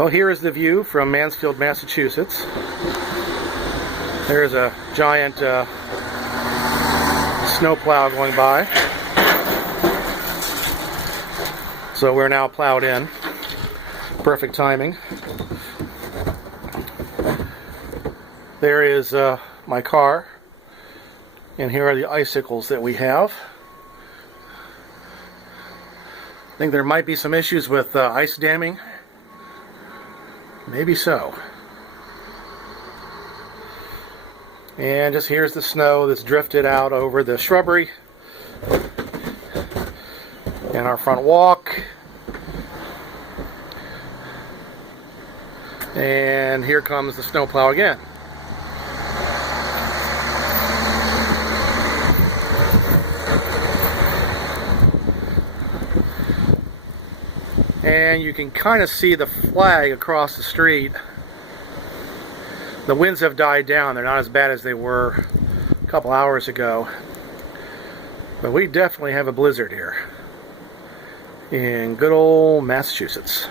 Well, here is the view from Mansfield, Massachusetts. There's a giant snowplow going by. So we're now plowed in. Perfect timing. There is my car. And here are the icicles that we have. I think there might be some issues with ice damming. Maybe so. And just here's the snow that's drifted out over the shrubbery and our front walk. And here comes the snowplow again. And you can kind of see the flag across the street. The winds have died down. They're not as bad as they were a couple hours ago. But we definitely have a blizzard here in good old Massachusetts.